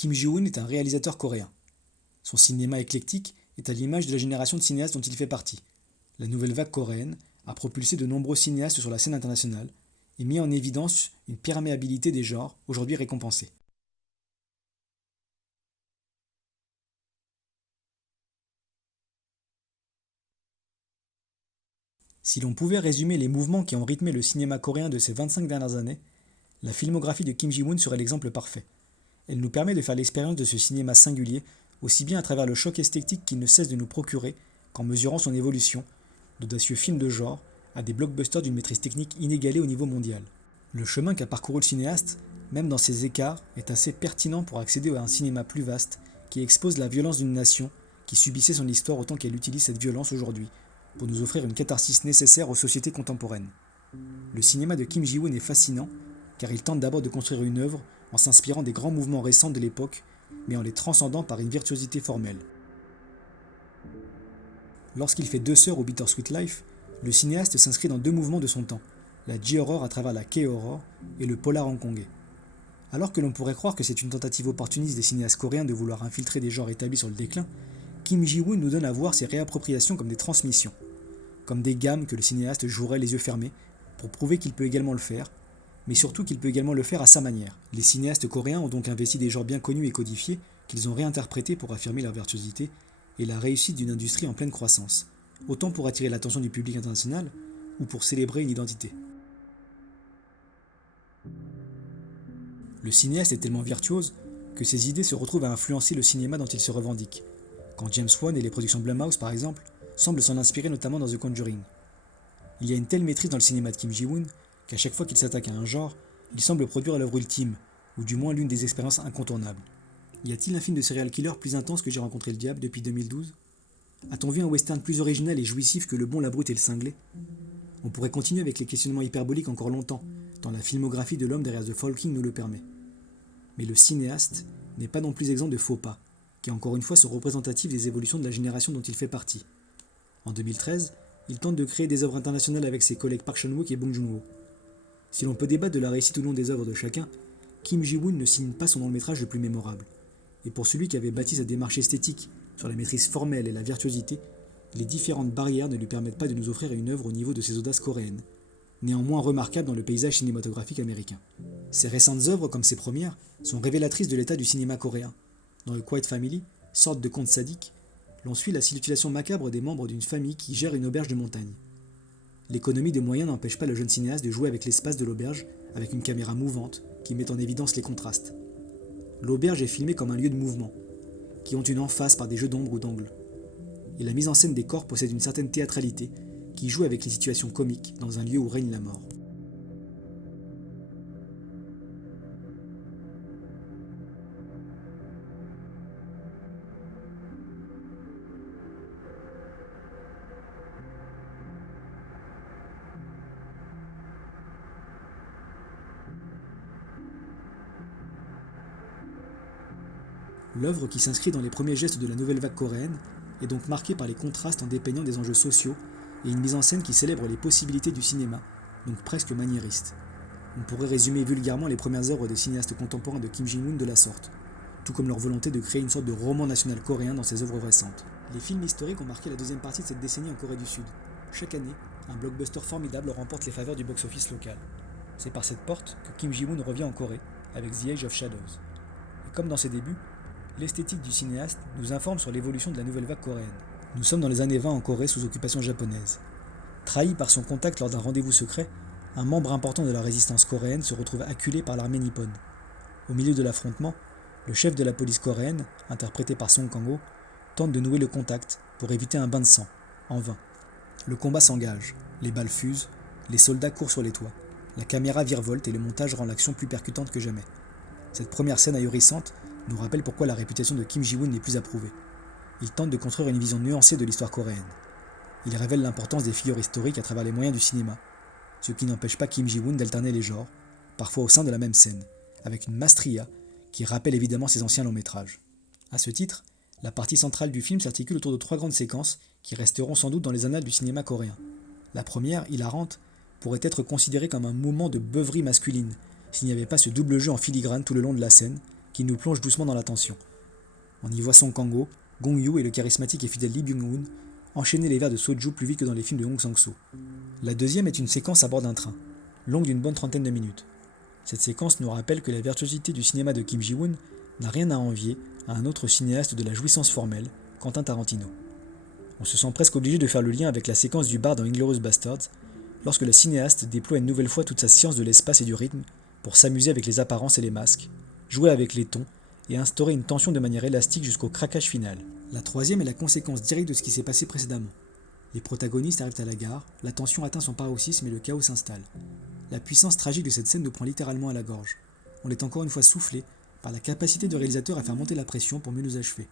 Kim Ji-woon est un réalisateur coréen. Son cinéma éclectique est à l'image de la génération de cinéastes dont il fait partie. La nouvelle vague coréenne a propulsé de nombreux cinéastes sur la scène internationale et mis en évidence une perméabilité des genres aujourd'hui récompensée. Si l'on pouvait résumer les mouvements qui ont rythmé le cinéma coréen de ces 25 dernières années, la filmographie de Kim Ji-woon serait l'exemple parfait. Elle nous permet de faire l'expérience de ce cinéma singulier, aussi bien à travers le choc esthétique qu'il ne cesse de nous procurer, qu'en mesurant son évolution, d'audacieux films de genre à des blockbusters d'une maîtrise technique inégalée au niveau mondial. Le chemin qu'a parcouru le cinéaste, même dans ses écarts, est assez pertinent pour accéder à un cinéma plus vaste, qui expose la violence d'une nation qui subissait son histoire autant qu'elle utilise cette violence aujourd'hui, pour nous offrir une catharsis nécessaire aux sociétés contemporaines. Le cinéma de Kim Ji-woon est fascinant, car il tente d'abord de construire une œuvre en s'inspirant des grands mouvements récents de l'époque, mais en les transcendant par une virtuosité formelle. Lorsqu'il fait Deux sœurs ou Bittersweet Life, le cinéaste s'inscrit dans deux mouvements de son temps, la J-horror à travers la K-horror et le polar hongkongais. Alors que l'on pourrait croire que c'est une tentative opportuniste des cinéastes coréens de vouloir infiltrer des genres établis sur le déclin, Kim Ji-woon nous donne à voir ces réappropriations comme des transmissions, comme des gammes que le cinéaste jouerait les yeux fermés, pour prouver qu'il peut également le faire, mais surtout qu'il peut également le faire à sa manière. Les cinéastes coréens ont donc investi des genres bien connus et codifiés, qu'ils ont réinterprétés pour affirmer leur virtuosité et la réussite d'une industrie en pleine croissance, autant pour attirer l'attention du public international, ou pour célébrer une identité. Le cinéaste est tellement virtuose que ses idées se retrouvent à influencer le cinéma dont il se revendique, quand James Wan et les productions Blumhouse par exemple semblent s'en inspirer notamment dans The Conjuring. Il y a une telle maîtrise dans le cinéma de Kim Ji-woon qu'à chaque fois qu'il s'attaque à un genre, il semble produire l'œuvre ultime, ou du moins l'une des expériences incontournables. Y a-t-il un film de serial killer plus intense que J'ai rencontré le diable depuis 2012 ? A-t-on vu un western plus original et jouissif que Le bon, la brute et le cinglé ? On pourrait continuer avec les questionnements hyperboliques encore longtemps, tant la filmographie de l'homme derrière The Falking nous le permet. Mais le cinéaste n'est pas non plus exempt de faux pas, qui encore une fois sont représentatifs des évolutions de la génération dont il fait partie. En 2013, il tente de créer des œuvres internationales avec ses collègues Park Chan-wook et Bong Joon-ho. Si l'on peut débattre de la réussite ou non des œuvres de chacun, Kim Ji-woon ne signe pas son long-métrage le plus mémorable. Et pour celui qui avait bâti sa démarche esthétique sur la maîtrise formelle et la virtuosité, les différentes barrières ne lui permettent pas de nous offrir une œuvre au niveau de ses audaces coréennes, néanmoins remarquable dans le paysage cinématographique américain. Ses récentes œuvres, comme ses premières, sont révélatrices de l'état du cinéma coréen. Dans The Quiet Family, sorte de conte sadique, l'on suit la situation macabre des membres d'une famille qui gère une auberge de montagne. L'économie des moyens n'empêche pas le jeune cinéaste de jouer avec l'espace de l'auberge avec une caméra mouvante qui met en évidence les contrastes. L'auberge est filmée comme un lieu de mouvement, qui ont une emphase par des jeux d'ombre ou d'angle. Et la mise en scène des corps possède une certaine théâtralité qui joue avec les situations comiques dans un lieu où règne la mort. L'œuvre, qui s'inscrit dans les premiers gestes de la nouvelle vague coréenne, est donc marquée par les contrastes en dépeignant des enjeux sociaux et une mise en scène qui célèbre les possibilités du cinéma, donc presque maniériste. On pourrait résumer vulgairement les premières œuvres des cinéastes contemporains de Kim Ji-woon de la sorte, tout comme leur volonté de créer une sorte de roman national coréen dans ses œuvres récentes. Les films historiques ont marqué la deuxième partie de cette décennie en Corée du Sud. Chaque année, un blockbuster formidable remporte les faveurs du box-office local. C'est par cette porte que Kim Ji-woon revient en Corée, avec The Age of Shadows. Et comme dans ses débuts, l'esthétique du cinéaste nous informe sur l'évolution de la nouvelle vague coréenne. Nous sommes dans les années 20 en Corée sous occupation japonaise. Trahi par son contact lors d'un rendez-vous secret, un membre important de la résistance coréenne se retrouve acculé par l'armée nippone. Au milieu de l'affrontement, le chef de la police coréenne, interprété par Song Kang-ho, tente de nouer le contact pour éviter un bain de sang, en vain. Le combat s'engage, les balles fusent, les soldats courent sur les toits, la caméra virevolte et le montage rend l'action plus percutante que jamais. Cette première scène ahurissante nous rappelle pourquoi la réputation de Kim Ji-woon n'est plus approuvée. Il tente de construire une vision nuancée de l'histoire coréenne. Il révèle l'importance des figures historiques à travers les moyens du cinéma, ce qui n'empêche pas Kim Ji-woon d'alterner les genres, parfois au sein de la même scène, avec une maestria qui rappelle évidemment ses anciens longs métrages. À ce titre, la partie centrale du film s'articule autour de 3 grandes séquences qui resteront sans doute dans les annales du cinéma coréen. La première, hilarante, pourrait être considérée comme un moment de beuverie masculine, s'il n'y avait pas ce double jeu en filigrane tout le long de la scène, qui nous plonge doucement dans l'attention. On y voit Song Kang-ho, Gong Yoo et le charismatique et fidèle Lee Byung-hun enchaîner les verres de soju plus vite que dans les films de Hong Sang-soo. La deuxième est une séquence à bord d'un train, longue d'une bonne trentaine de minutes. Cette séquence nous rappelle que la virtuosité du cinéma de Kim Ji-woon n'a rien à envier à un autre cinéaste de la jouissance formelle, Quentin Tarantino. On se sent presque obligé de faire le lien avec la séquence du bar dans Inglourious Basterds, lorsque le cinéaste déploie une nouvelle fois toute sa science de l'espace et du rythme pour s'amuser avec les apparences et les masques, jouer avec les tons et instaurer une tension de manière élastique jusqu'au craquage final. La troisième est la conséquence directe de ce qui s'est passé précédemment. Les protagonistes arrivent à la gare, la tension atteint son paroxysme et le chaos s'installe. La puissance tragique de cette scène nous prend littéralement à la gorge. On est encore une fois soufflé par la capacité du réalisateur à faire monter la pression pour mieux nous achever.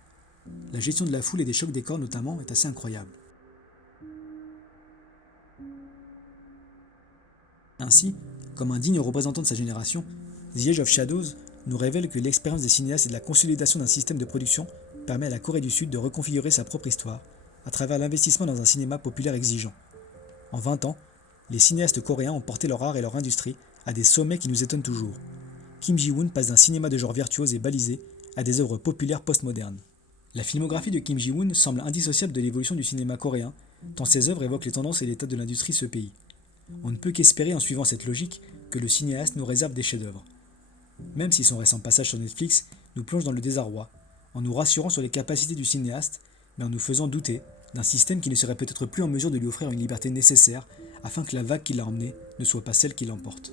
La gestion de la foule et des chocs des corps notamment est assez incroyable. Ainsi, comme un digne représentant de sa génération, The Age of Shadows nous révèle que l'expérience des cinéastes et de la consolidation d'un système de production permet à la Corée du Sud de reconfigurer sa propre histoire à travers l'investissement dans un cinéma populaire exigeant. En 20 ans, les cinéastes coréens ont porté leur art et leur industrie à des sommets qui nous étonnent toujours. Kim Ji-woon passe d'un cinéma de genre virtuose et balisé à des œuvres populaires postmodernes. La filmographie de Kim Ji-woon semble indissociable de l'évolution du cinéma coréen, tant ses œuvres évoquent les tendances et l'état de l'industrie de ce pays. On ne peut qu'espérer en suivant cette logique que le cinéaste nous réserve des chefs-d'œuvre. Même si son récent passage sur Netflix nous plonge dans le désarroi, en nous rassurant sur les capacités du cinéaste, mais en nous faisant douter d'un système qui ne serait peut-être plus en mesure de lui offrir une liberté nécessaire afin que la vague qui l'a emmené ne soit pas celle qui l'emporte.